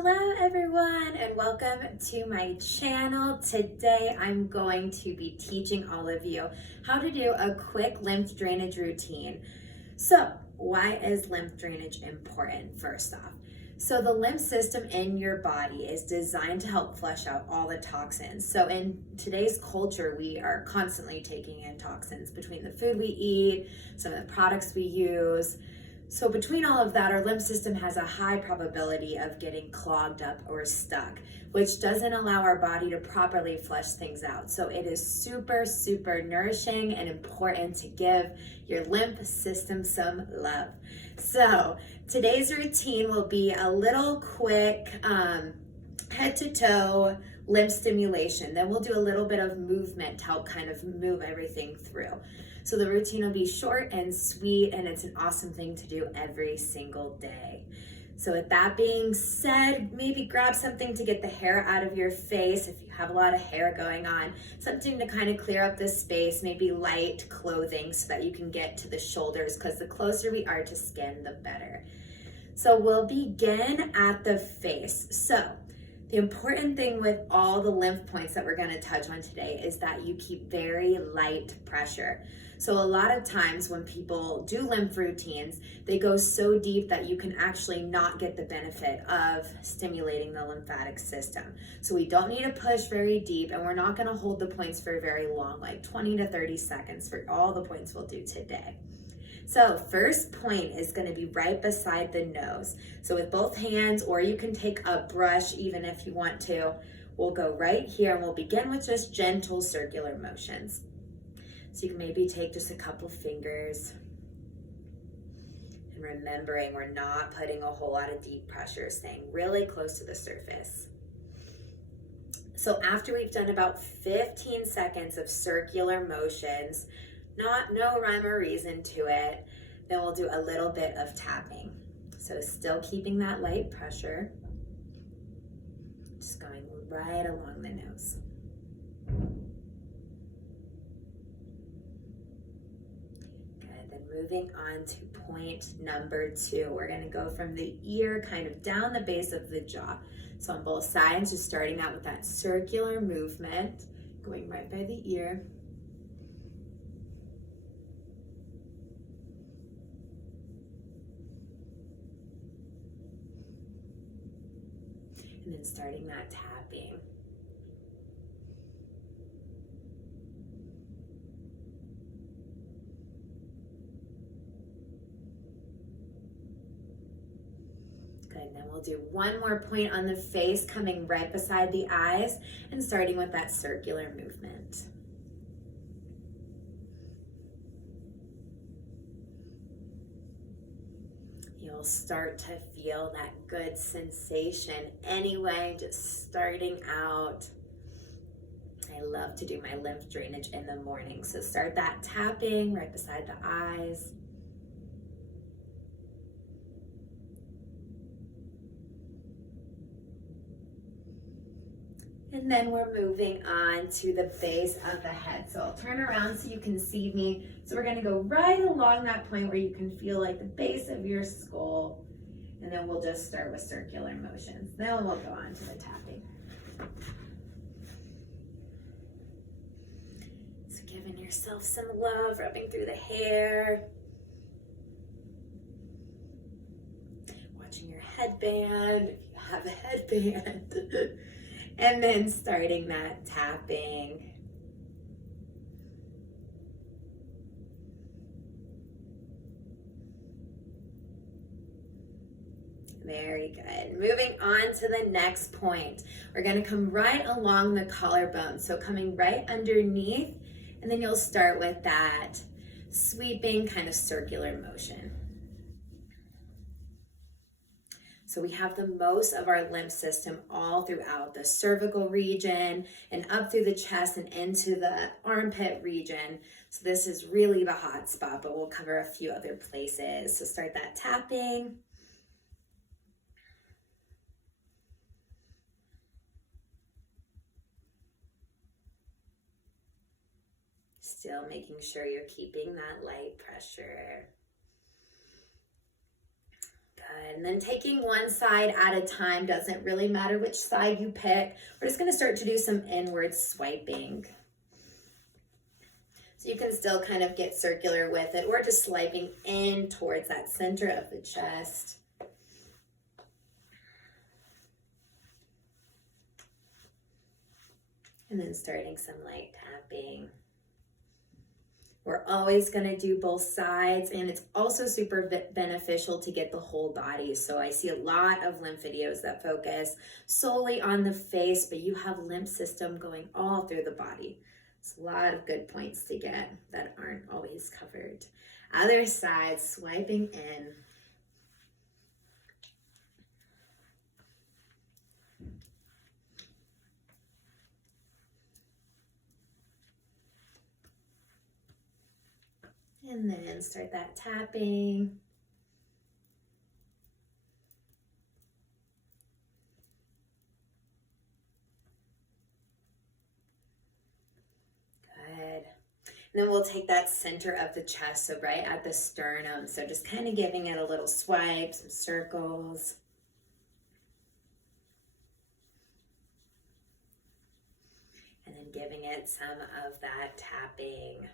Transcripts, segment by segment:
Hello everyone and welcome to my channel. Today I'm going to be teaching all of you how to do a quick lymph drainage routine. So why is lymph drainage important first off? So the lymph system in your body is designed to help flush out all the toxins. So in today's culture, we are constantly taking in toxins between the food we eat, some of the products we use. So between all of that, our lymph system has a high probability of getting clogged up or stuck, which doesn't allow our body to properly flush things out. So it is super, super nourishing and important to give your lymph system some love. So today's routine will be a little quick head to toe lymph stimulation. Then we'll do a little bit of movement to help kind of move everything through. So the routine will be short and sweet, and it's an awesome thing to do every single day. So with that being said, maybe grab something to get the hair out of your face if you have a lot of hair going on, something to kind of clear up the space, maybe light clothing so that you can get to the shoulders, because the closer we are to skin, the better. So we'll begin at the face. So the important thing with all the lymph points that we're going to touch on today is that you keep very light pressure. So a lot of times when people do lymph routines, they go so deep that you can actually not get the benefit of stimulating the lymphatic system. So we don't need to push very deep, and we're not going to hold the points for very long, like 20 to 30 seconds for all the points we'll do today. So first point is going to be right beside the nose. So with both hands, or you can take a brush even if you want to, we'll go right here and we'll begin with just gentle circular motions. So you can maybe take just a couple fingers, and remembering we're not putting a whole lot of deep pressure, staying really close to the surface. So after we've done about 15 seconds of circular motions, no rhyme or reason to it, then we'll do a little bit of tapping. So still keeping that light pressure, just going right along the nose. Good, then moving on to point number 2. We're gonna go from the ear kind of down the base of the jaw. So on both sides, just starting out with that circular movement, going right by the ear. And then starting that tapping. Good, then we'll do one more point on the face, coming right beside the eyes and starting with that circular movement. You'll start to feel that good sensation anyway, just starting out. I love to do my lymph drainage in the morning. So start that tapping right beside the eyes. And then we're moving on to the base of the head. So I'll turn around so you can see me. So we're gonna go right along that point where you can feel like the base of your skull. And then we'll just start with circular motions. Then we'll go on to the tapping. So giving yourself some love, rubbing through the hair. Watching your headband, if you have a headband. And then starting that tapping. Very good. Moving on to the next point. We're going to come right along the collarbone. So coming right underneath, and then you'll start with that sweeping kind of circular motion. So we have the most of our lymph system all throughout the cervical region and up through the chest and into the armpit region. So this is really the hot spot, but we'll cover a few other places. So start that tapping. Still making sure you're keeping that light pressure. And then taking one side at a time, doesn't really matter which side you pick. We're just going to start to do some inward swiping. So you can still kind of get circular with it, or just swiping in towards that center of the chest. And then starting some light tapping. We're always going to do both sides, and it's also super beneficial to get the whole body. So I see a lot of lymph videos that focus solely on the face, but you have lymph system going all through the body. It's a lot of good points to get that aren't always covered. Other side, swiping in. And then start that tapping. Good. And then we'll take that center of the chest, so right at the sternum. So just kind of giving it a little swipe, some circles. And then giving it some of that tapping.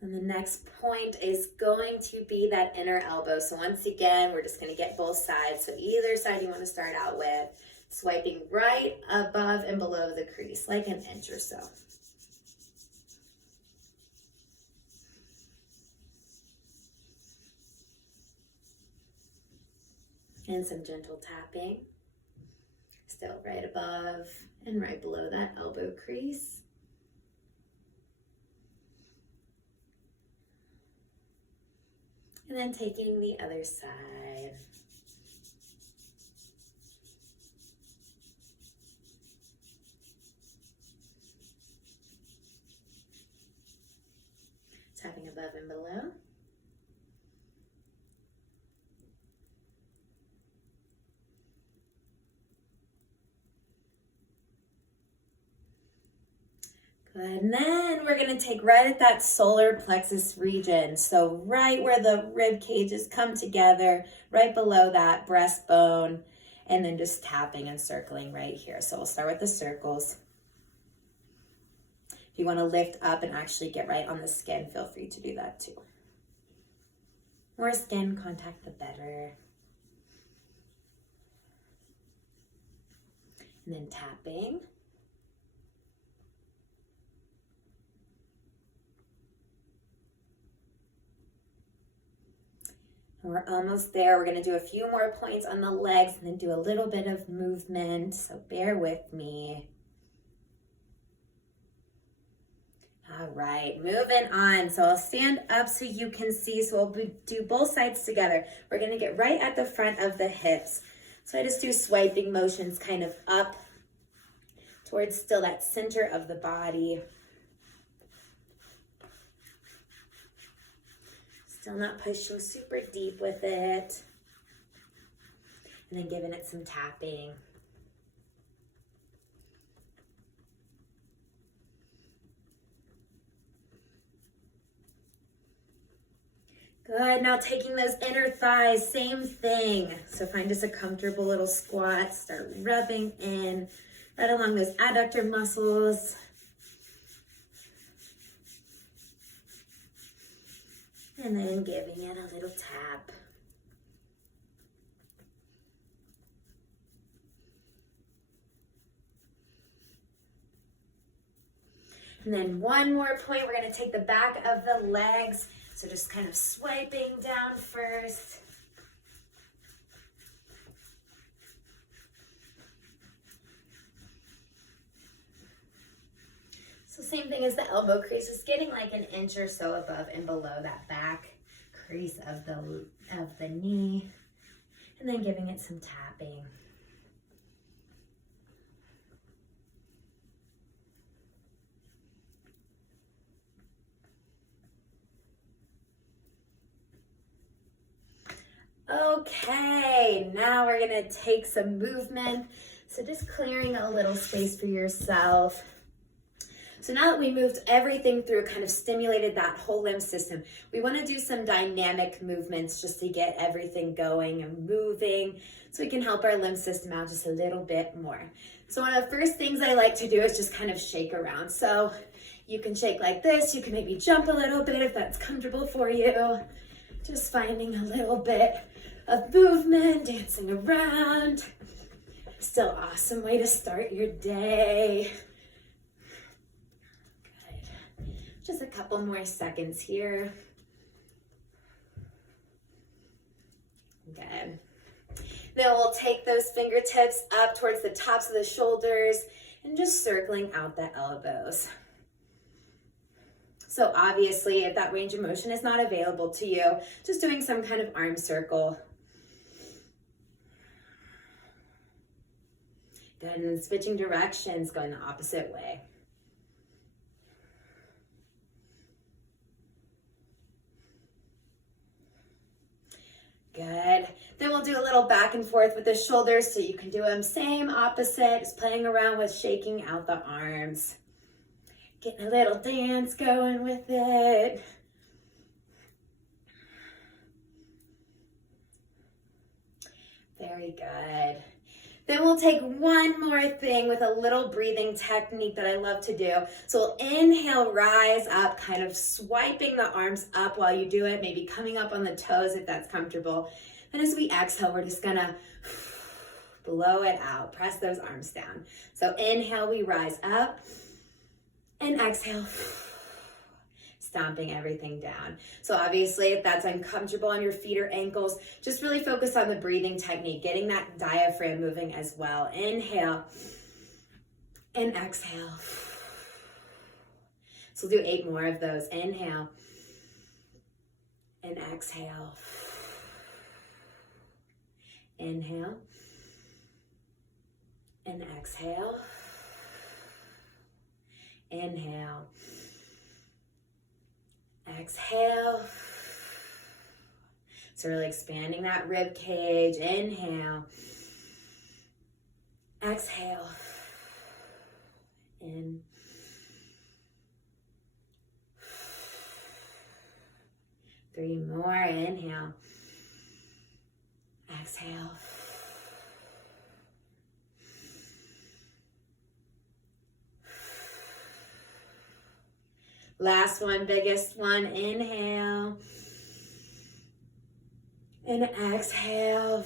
And the next point is going to be that inner elbow. So once again, we're just going to get both sides. So either side you want to start out with, swiping right above and below the crease, like an inch or so. And some gentle tapping. Still right above and right below that elbow crease. And then taking the other side. Tapping above and below. Good, and then we're gonna take right at that solar plexus region. So right where the rib cages come together, right below that breastbone, and then just tapping and circling right here. So we'll start with the circles. If you wanna lift up and actually get right on the skin, feel free to do that too. More skin contact, the better. And then tapping. We're almost there. We're going to do a few more points on the legs and then do a little bit of movement. So bear with me. All right, moving on. So I'll stand up so you can see. So we'll do both sides together. We're going to get right at the front of the hips. So I just do swiping motions kind of up towards still that center of the body. Still not pushing super deep with it. And then giving it some tapping. Good, now taking those inner thighs, same thing. So find just a comfortable little squat, start rubbing in right along those adductor muscles. And then giving it a little tap. And then one more point, we're going to take the back of the legs. So just kind of swiping down first. So same thing as the elbow crease, just getting like an inch or so above and below that back crease of the knee. And then giving it some tapping. Okay, now we're gonna take some movement. So just clearing a little space for yourself. So now that we moved everything through, kind of stimulated that whole lymph system, we want to do some dynamic movements just to get everything going and moving so we can help our lymph system out just a little bit more. So one of the first things I like to do is just kind of shake around. So you can shake like this, you can maybe jump a little bit if that's comfortable for you. Just finding a little bit of movement, dancing around. Still awesome way to start your day. Just a couple more seconds here. Good. Then we'll take those fingertips up towards the tops of the shoulders and just circling out the elbows. So obviously, if that range of motion is not available to you, just doing some kind of arm circle. Good, and then switching directions, going the opposite way. Good. Then we'll do a little back and forth with the shoulders, so you can do them same, opposite, just playing around with shaking out the arms. Getting a little dance going with it. Very good. Then we'll take one more thing with a little breathing technique that I love to do. So we'll inhale, rise up, kind of swiping the arms up while you do it, maybe coming up on the toes if that's comfortable. And as we exhale, we're just gonna blow it out, press those arms down. So inhale, we rise up, and exhale, stomping everything down. So obviously, if that's uncomfortable on your feet or ankles, just really focus on the breathing technique, getting that diaphragm moving as well. Inhale and exhale. So we'll do 8 more of those. Inhale and exhale. Inhale and exhale. Inhale. Exhale. So really expanding that rib cage. Inhale. Exhale. In. Three more. Inhale. Exhale. Last one, biggest one. Inhale. And exhale.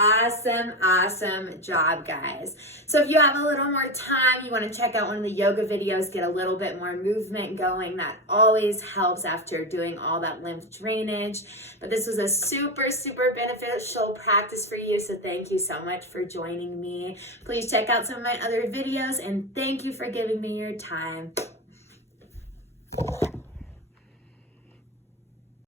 Awesome, awesome job, guys. So if you have a little more time, you want to check out one of the yoga videos, get a little bit more movement going. That always helps after doing all that lymph drainage. But this was a super, super beneficial practice for you. So thank you so much for joining me. Please check out some of my other videos, and thank you for giving me your time.